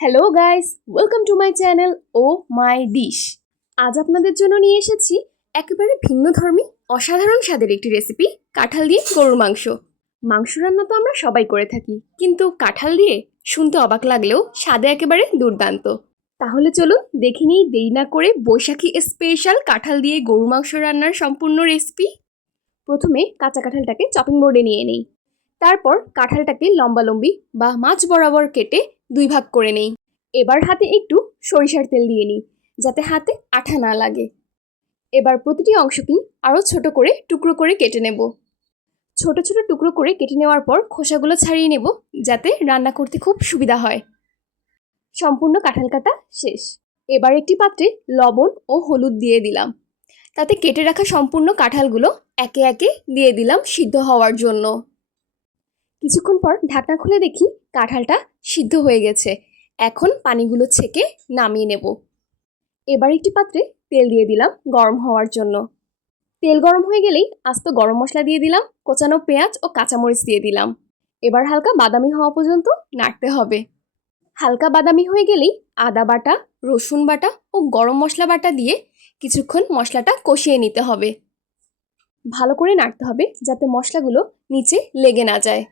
Hello guys, welcome to my channel oh my dish. আজ আপনাদের জন্য নিয়ে এসেছি একেবারে ভিন্নধর্মী অসাধারণ স্বাদের একটি রেসিপি, কাঁঠাল দিয়ে গরুর মাংস। মাংস রান্না তো আমরা সবাই করে থাকি, কিন্তু কাঁঠাল দিয়ে শুনতে অবাক লাগলেও স্বাদে একেবারে দুর্দান্ত। তাহলে চলুন দেখে নিই দেরি না করে বৈশাখী স্পেশাল কাঁঠাল দিয়ে গরু মাংস রান্নার সম্পূর্ণ রেসিপি। প্রথমে কাঁচা কাঁঠালটাকে চপিং বোর্ডে নিয়ে নেই। তারপর কাঁঠালটাকে লম্বালম্বি বা মাঝ বরাবর কেটে দুই ভাগ করে নেই। এবার হাতে একটু সরিষার তেল দিয়ে নিই, যাতে হাতে আঠা না লাগে। এবার প্রতিটি অংশকেই আরও ছোট করে টুকরো করে কেটে নেব। ছোট ছোট টুকরো করে কেটে নেওয়ার পর খোসাগুলো ছাড়িয়ে নেব, যাতে রান্না করতে খুব সুবিধা হয়। সম্পূর্ণ কাঁঠাল কাটা শেষ। এবার একটি পাত্রে লবণ ও হলুদ দিয়ে দিলাম। তাতে কেটে রাখা সম্পূর্ণ কাঁঠালগুলো একে একে দিয়ে দিলাম সিদ্ধ হওয়ার জন্য। কিছুক্ষণ পর ঢাকনা খুলে দেখি কাঁঠালটা সিদ্ধ হয়ে গেছে। এখন পানিগুলো ছেঁকে নামিয়ে নেব। এবার একটি পাত্রে তেল দিয়ে দিলাম গরম হওয়ার জন্য। তেল গরম হয়ে গেলেই আস্ত গরম মশলা দিয়ে দিলাম, কোচানো পেঁয়াজ ও কাঁচামরিচ দিয়ে দিলাম। এবার হালকা বাদামি হওয়া পর্যন্ত নাড়তে হবে। হালকা বাদামি হয়ে গেলেই আদা বাটা, রসুন বাটা ও গরম মশলা বাটা দিয়ে কিছুক্ষণ মশলাটা কষিয়ে নিতে হবে। ভালো করে নাড়তে হবে, যাতে মশলাগুলো নিচে লেগে না যায়।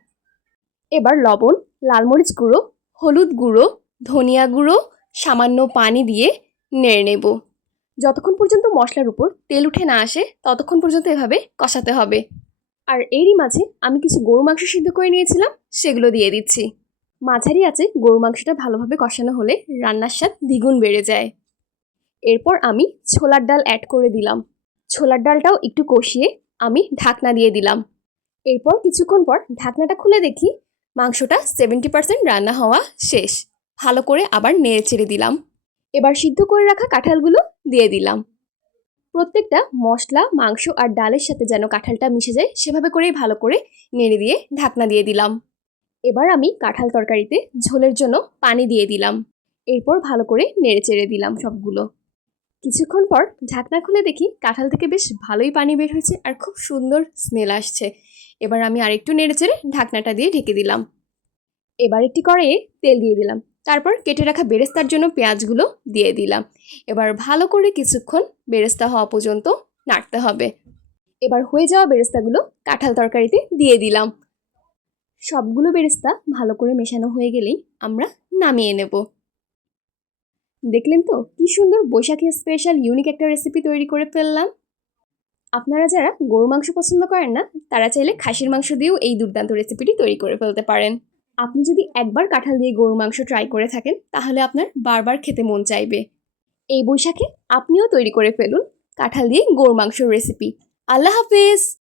এবার লবণ, লাল মরিচ গুঁড়ো, হলুদ গুঁড়ো, ধনিয়া গুঁড়ো, সামান্য পানি দিয়ে নেড়ে নেব। যতক্ষণ পর্যন্ত মশলার উপর তেল উঠে না আসে ততক্ষণ পর্যন্ত এভাবে কষাতে হবে। আর এরই মাঝে আমি কিছু গরু মাংস সিদ্ধ করে নিয়েছিলাম, সেগুলো দিয়ে দিচ্ছি। মাঝারি আঁচে গরু মাংসটা ভালোভাবে কষানো হলে রান্নার স্বাদ দ্বিগুণ বেড়ে যায়। এরপর আমি ছোলার ডাল অ্যাড করে দিলাম। ছোলার ডালটাও একটু কষিয়ে আমি ঢাকনা দিয়ে দিলাম। এরপর কিছুক্ষণ পর ঢাকনাটা খুলে দেখি মাংসটা 70% রান্না হওয়া শেষ। ভালো করে আবার নেড়ে চেড়ে দিলাম। এবার সিদ্ধ করে রাখা কাঁঠালগুলো দিয়ে দিলাম। প্রত্যেকটা মশলা, মাংস আর ডালের সাথে যেন কাঁঠালটা মিশে যায়, সেভাবে করেই ভালো করে নেড়ে দিয়ে ঢাকনা দিয়ে দিলাম। এবার আমি কাঁঠাল তরকারিতে ঝোলের জন্য পানি দিয়ে দিলাম। এরপর ভালো করে নেড়ে চেড়ে দিলাম সবগুলো। কিছুক্ষণ পর ঢাকনা খুলে দেখি কাঁঠাল থেকে বেশ ভালোই পানি বের হয়েছে আর খুব সুন্দর স্মেল আসছে। এবার আমি আরেকটু নেড়ে চেড়ে ঢাকনাটা দিয়ে ঢেকে দিলাম। এবার একটি কড়াইয়ে তেল দিয়ে দিলাম। তারপর কেটে রাখা বেরেস্তার জন্য পেঁয়াজগুলো দিয়ে দিলাম। এবার ভালো করে কিছুক্ষণ বেরেস্তা হওয়া পর্যন্ত নাড়তে হবে। এবার হয়ে যাওয়া বেরেস্তাগুলো কাঁঠাল তরকারিতে দিয়ে দিলাম। সবগুলো বেরেস্তা ভালো করে মেশানো হয়ে গেলেই আমরা নামিয়ে নেব। দেখলেন তো কি সুন্দর বৈশাখী স্পেশাল ইউনিক একটা রেসিপি তৈরি করে ফেললাম। আপনারা যারা গরু মাংস পছন্দ করেন না, তারা চাইলে খাসির মাংস দিয়েও এই দুর্দান্ত রেসিপিটি তৈরি করে ফেলতে পারেন। আপনি যদি একবার কাঁঠাল দিয়ে গরুর মাংস ট্রাই করে থাকেন, তাহলে আপনার বারবার খেতে মন চাইবে। এই বৈশাখে আপনিও তৈরি করে ফেলুন কাঁঠাল দিয়ে গরুর মাংসের রেসিপি। আল্লাহ হাফেজ।